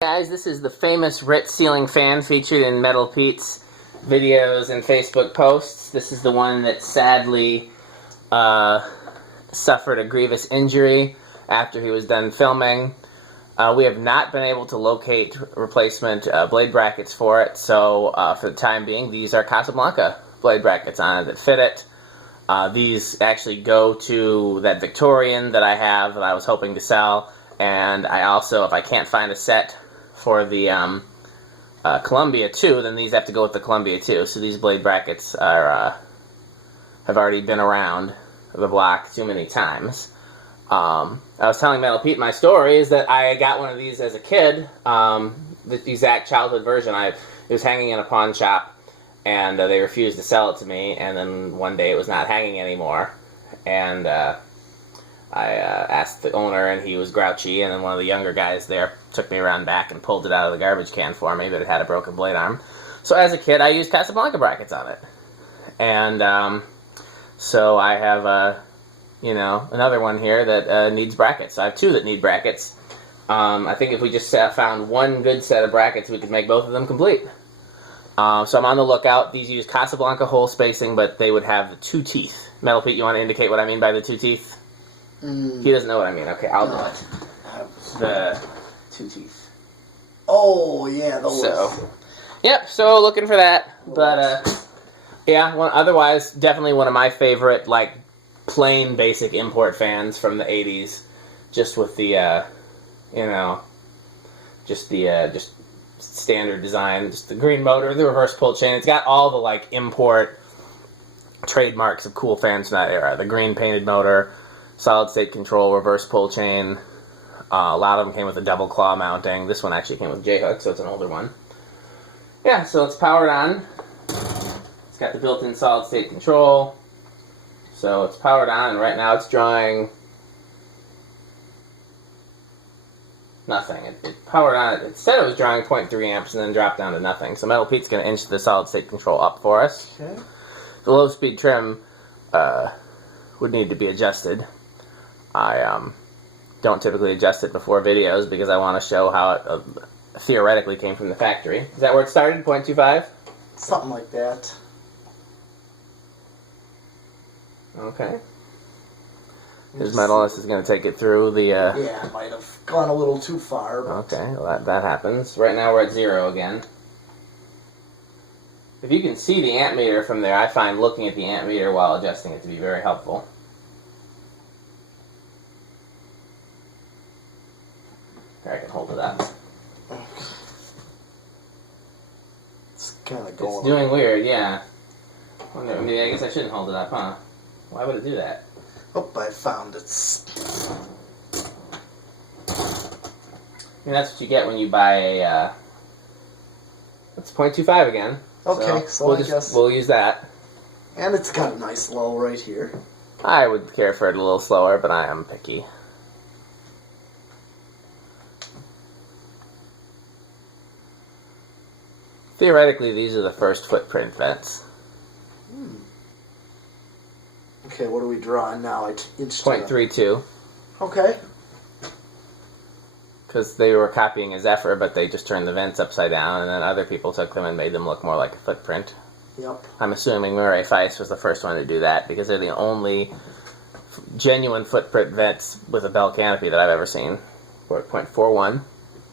Guys, this is the famous Ritz ceiling fan featured in Metal Pete's videos and Facebook posts. This is the one that sadly suffered a grievous injury after he was done filming. We have not been able to locate replacement blade brackets for it, so for the time being, these are Casablanca blade brackets on it that fit it. These actually go to that Victorian that I have that I was hoping to sell, and I also, if I can't find a set for the Columbia too, then these have to go with the Columbia too. So these blade brackets are have already been around the block too many times. I was telling Metal Pete my story is that I got one of these as a kid, the exact childhood version. It was hanging in a pawn shop, and they refused to sell it to me. And then one day it was not hanging anymore, and I asked the owner, and he was grouchy, and then one of the younger guys there took me around back and pulled it out of the garbage can for me, but it had a broken blade arm. So as a kid, I used Casablanca brackets on it. And so I have, another one here that needs brackets. So I have two that need brackets. I think if we just found one good set of brackets, we could make both of them complete. So I'm on the lookout. These use Casablanca hole spacing, but they would have the two teeth. Metal Pete, you want to indicate what I mean by the two teeth? He doesn't know what I mean. Okay, I'll do it. The two teeth. Oh, yeah, those. So, yep, so looking for that. But, yeah, otherwise, definitely one of my favorite, like, plain basic import fans from the 80s. Just with the, just standard design. Just the green motor, the reverse pull chain. It's got all the, like, import trademarks of cool fans from that era. The green painted motor, solid state control, reverse pull chain. A lot of them came with a double claw mounting. This one actually came with J-hook, so it's an older one. Yeah, so it's powered on. It's got the built-in solid state control. So it's powered on, and right now it's drawing nothing. It powered on. It said it was drawing 0.3 amps and then dropped down to nothing. So Metal Pete's going to inch the solid state control up for us. Okay. The low speed trim would need to be adjusted. I don't typically adjust it before videos because I want to show how it theoretically came from the factory. Is that where it started? 0.25? Something like that. Okay. His metalist is going to take it through the... Yeah, I might have gone a little too far. But... Okay, well, that happens. Right now we're at 0 again. If you can see the amp meter from there, I find looking at the amp meter while adjusting it to be very helpful. Here, I can hold it up. It's kind of going... It's doing weird, yeah. I guess I shouldn't hold it up, huh? Why would it do that? Oh, I found it. That's what you get when you buy a... It's 0.25 again. Okay, so I guess... We'll use that. And it's got a nice low right here. I would care for it a little slower, but I am picky. Theoretically, these are the first footprint vents. Okay, what are we drawing now? It's 0.32. Okay. Because they were copying a Zephyr, but they just turned the vents upside down, and then other people took them and made them look more like a footprint. Yep. I'm assuming Murray Feist was the first one to do that, because they're the only genuine footprint vents with a bell canopy that I've ever seen. We're at 0.41.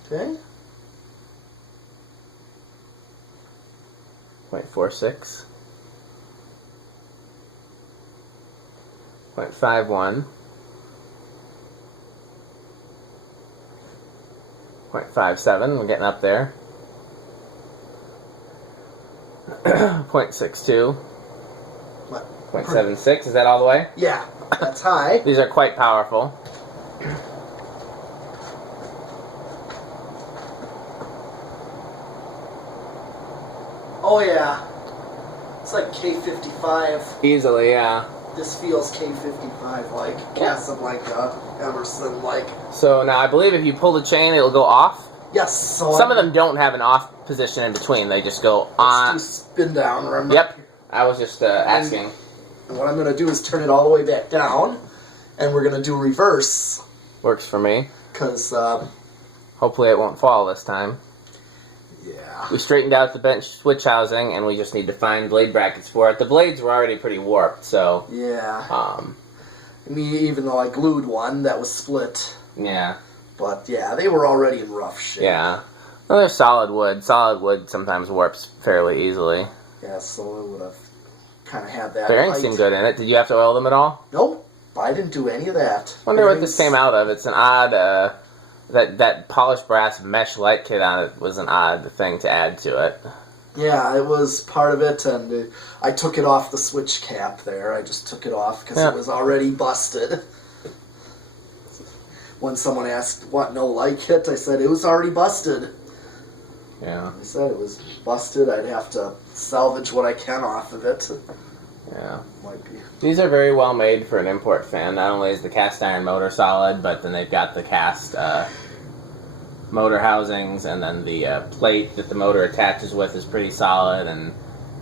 Okay. 0.46. 0.51. 0.57, we're getting up there. 0.62. What? 0.76, is that all the way? Yeah, that's high. These are quite powerful. Oh yeah. It's like K55. Easily, yeah. This feels K55 like Casablanca, Emerson like. So now I believe if you pull the chain, it'll go off. Yes. So some of them don't have an off position in between. They just go on. Let's do spin down. Remember? Yep. I was just asking. And what I'm going to do is turn it all the way back down, and we're going to do reverse. Works for me. Because Hopefully it won't fall this time. Yeah. We straightened out the bench switch housing, and we just need to find blade brackets for it. The blades were already pretty warped, so... Yeah. I mean, even though I glued one that was split. Yeah. But, yeah, they were already in rough shape. Yeah. Well, they're solid wood. Solid wood sometimes warps fairly easily. Yeah, so it would have kind of had that Bearings seem good in it. Did you have to oil them at all? Nope. I didn't do any of that. I wonder what this came out of. It's an odd... That polished brass mesh light kit on it was an odd thing to add to it. Yeah, it was part of it, and I took it off the switch cap there. I just took it off because it was already busted. When someone asked, what, no light kit? I said, it was already busted. Yeah. I said it was busted. I'd have to salvage what I can off of it. Yeah. Might be. These are very well made for an import fan. Not only is the cast iron motor solid, but then they've got the cast motor housings, and then the plate that the motor attaches with is pretty solid, and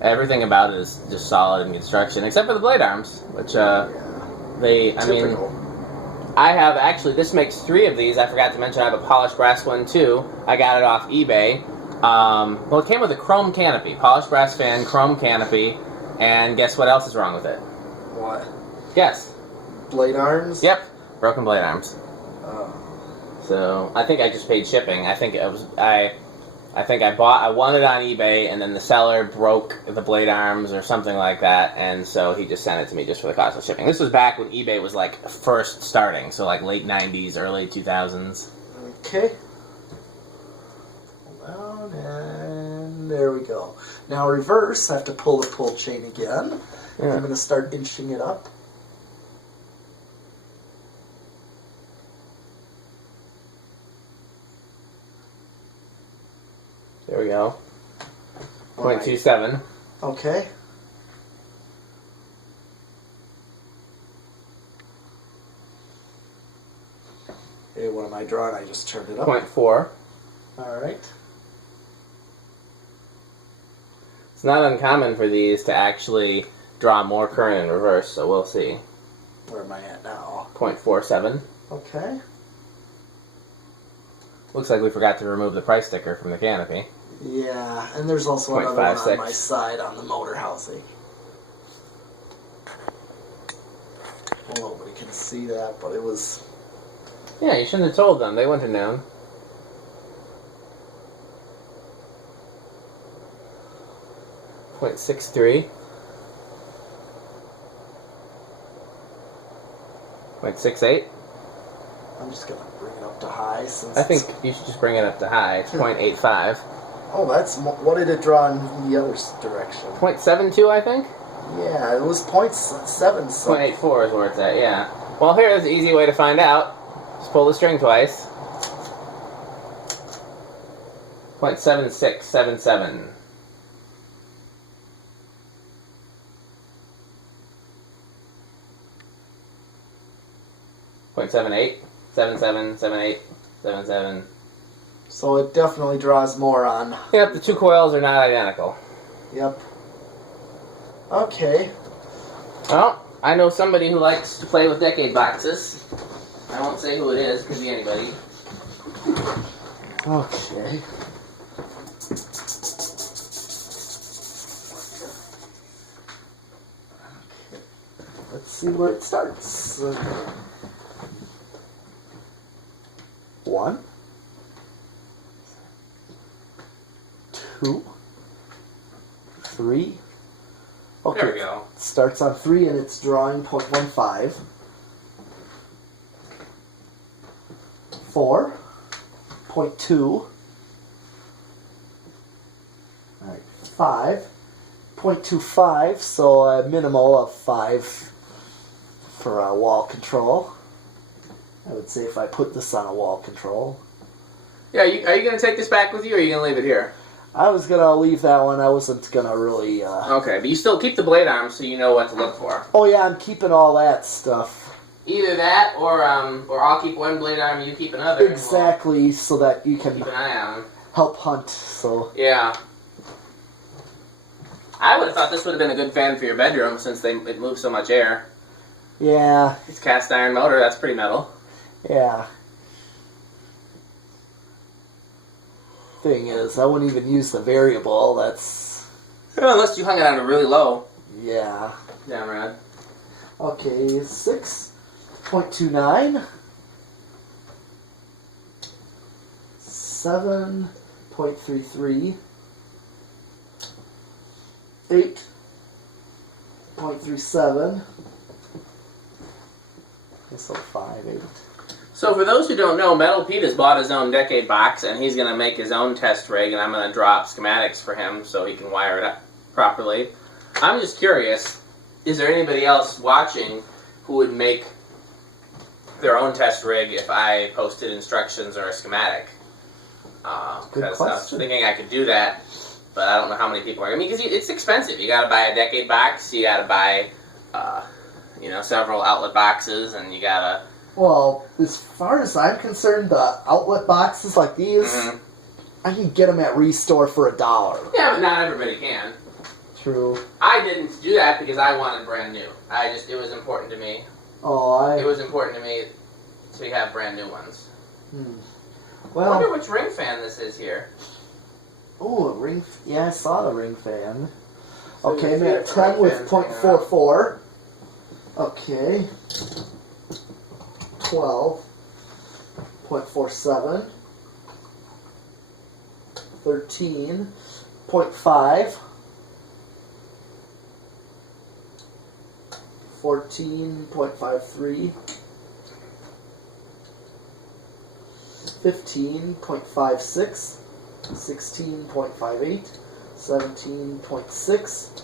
everything about it is just solid in construction, except for the blade arms, which I have, actually, this makes 3 of these. I forgot to mention I have a polished brass one, too. I got it off eBay. Well, it came with a chrome canopy. Polished brass fan, chrome canopy. And guess what else is wrong with it? What? Guess. Blade arms? Yep. Broken blade arms. Oh. So, I think I just paid shipping. I think it was... I won it on eBay, and then the seller broke the blade arms or something like that, and so he just sent it to me just for the cost of shipping. This was back when eBay was, like, first starting, so, like, late 90s, early 2000s. Okay. Hold on, and there we go. Now reverse, I have to pull the pull chain again. Yeah. I'm going to start inching it up. There we go. 0.27. Okay. Hey, what am I drawing? I just turned it up. 0.4. Alright. It's not uncommon for these to actually draw more current in reverse, so we'll see. Where am I at now? 0.47. Okay. Looks like we forgot to remove the price sticker from the canopy. Yeah, and there's also another one on my side on the motor housing. Well, nobody can see that, but it was... Yeah, you shouldn't have told them. They wouldn't have known. .63. 0.68. I'm just going to bring it up to high. Since I think you should just bring it up to high. It's 0.85. Oh, that's... What did it draw in the other direction? 0.72, I think? Yeah, it was 0.7. 0.84 is where it's at, yeah. Well, here's an easy way to find out. Just pull the string twice. 0.7677. .78, 77, 78, 77. So it definitely draws more on. Yep, the 2 coils are not identical. Yep. Okay. Well, I know somebody who likes to play with decade boxes. I won't say who it is, could be anybody. Okay. Let's see where it starts. 1, 2, 3. Okay. There we go. It starts on 3 and it's drawing 0.15. 4, 0.2. Alright, 5, 0.25, so a minimal of 5 for wall control. I would say if I put this on a wall control. Yeah, are you going to take this back with you, or are you going to leave it here? I was going to leave that one. I wasn't going to really... Okay, but you still keep the blade arms so you know what to look for. Oh yeah, I'm keeping all that stuff. Either that, or I'll keep one blade arm and you keep another. Exactly, so that you can keep an eye on them. Help hunt, so... Yeah. I would have thought this would have been a good fan for your bedroom, since it moves so much air. Yeah. It's cast iron motor, that's pretty metal. Yeah. thing is. I wouldn't even use the variable. That's... Unless you hung it on a really low. Yeah. Damn rod. Okay, 6.29. 7.33. 8.37. So 5, 8. So for those who don't know, Metal Pete has bought his own Decade box, and he's going to make his own test rig, and I'm going to draw up schematics for him so he can wire it up properly. I'm just curious, is there anybody else watching who would make their own test rig if I posted instructions or a schematic? Because I was thinking I could do that, but I don't know how many people are. I mean, because it's expensive. You got to buy a Decade box, you got to buy, several outlet boxes, and you got to... Well, as far as I'm concerned, the outlet boxes like these, I can get them at Restore for $1. Yeah, but not everybody can. True. I didn't do that because I wanted brand new. It was important to me. It was important to me to have brand new ones. Well, I wonder which ring fan this is here. Oh, a ring. Yeah, I saw the ring fan. So okay, I'm at 10 with .44. Okay. 12.47. 13.5. 14.53. 15.56. 16.58. 17.6.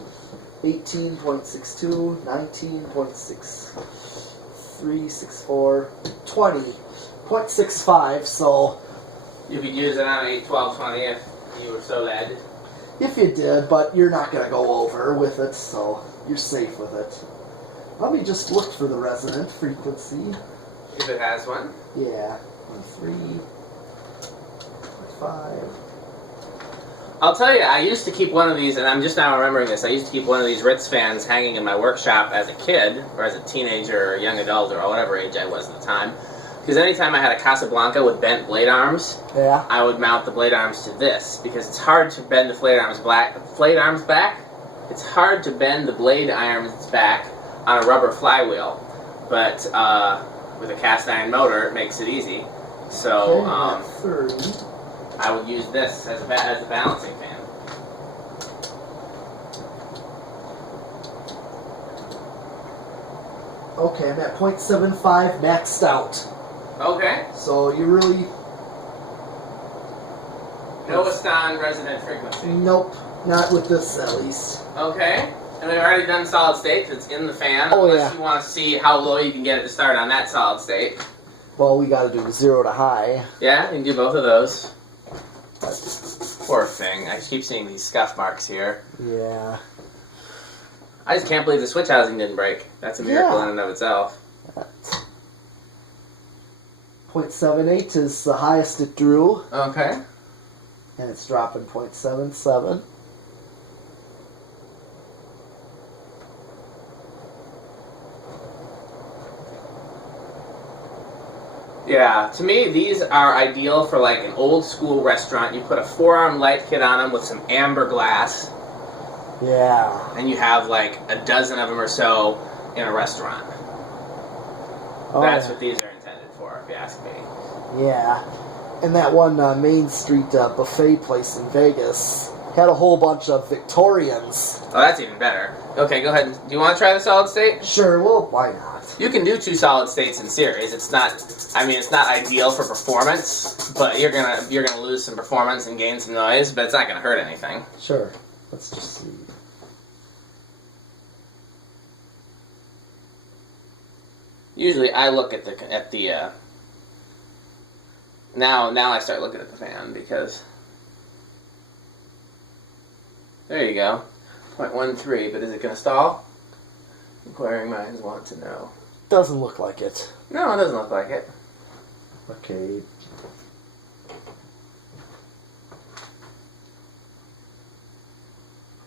18.62. 19.63. 64. 20.65. So you could use it on 8, 12, 20 if you were so led. If you did, but you're not going to go over with it, so you're safe with it. Let me just look for the resonant frequency. If it has one. Yeah. 3, 5. I'll tell you, I used to keep one of these, and I'm just now remembering this, I used to keep one of these Ritz fans hanging in my workshop as a kid, or as a teenager, or a young adult, or whatever age I was at the time. Because anytime I had a Casablanca with bent blade arms, I would mount the blade arms to this, because it's hard to bend the blade arms back. It's hard to bend the blade arms back on a rubber flywheel, but with a cast iron motor, it makes it easy. So I would use this as a balancing fan. Okay, I'm at .75 maxed out. Okay. So you really... No Aston resonant frequency. Nope, not with this at least. Okay. And we've already done solid state because it's in the fan. Unless you want to see how low you can get it to start on that solid state. Well, we got to do 0 to high. Yeah, you can do both of those. Poor thing. I keep seeing these scuff marks here. Yeah. I just can't believe the switch housing didn't break. That's a miracle in and of itself. 0.78 is the highest it drew. Okay. And it's dropping 0.77. Yeah, to me, these are ideal for like an old school restaurant. You put a 4-arm light kit on them with some amber glass. Yeah. And you have like a dozen of them or so in a restaurant. Oh, That's what these are intended for, if you ask me. Yeah. And that one Main Street buffet place in Vegas had a whole bunch of Victorians. Oh, that's even better. Okay, go ahead. Do you want to try the solid state? Sure, well, why not? You can do 2 solid states in series. It's not ideal for performance, but you're gonna lose some performance and gain some noise, but it's not gonna hurt anything. Sure. Let's just see. Usually, I look at the now I start looking at the fan because there you go, 0.13. But is it gonna stall? Inquiring minds want to know. Doesn't look like it. No, it doesn't look like it. Okay.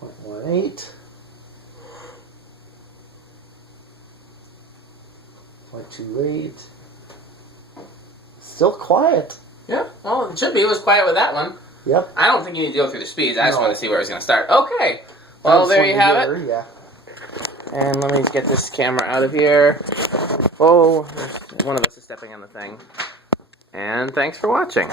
.18. 0.28. Still quiet. Yeah, well, it should be. It was quiet with that one. Yep. I don't think you need to go through the speeds. I just No. wanted to see where it was going to start. Okay. Well, there you have it. Yeah. And let me get this camera out of here. Oh, one of us is stepping on the thing. And thanks for watching.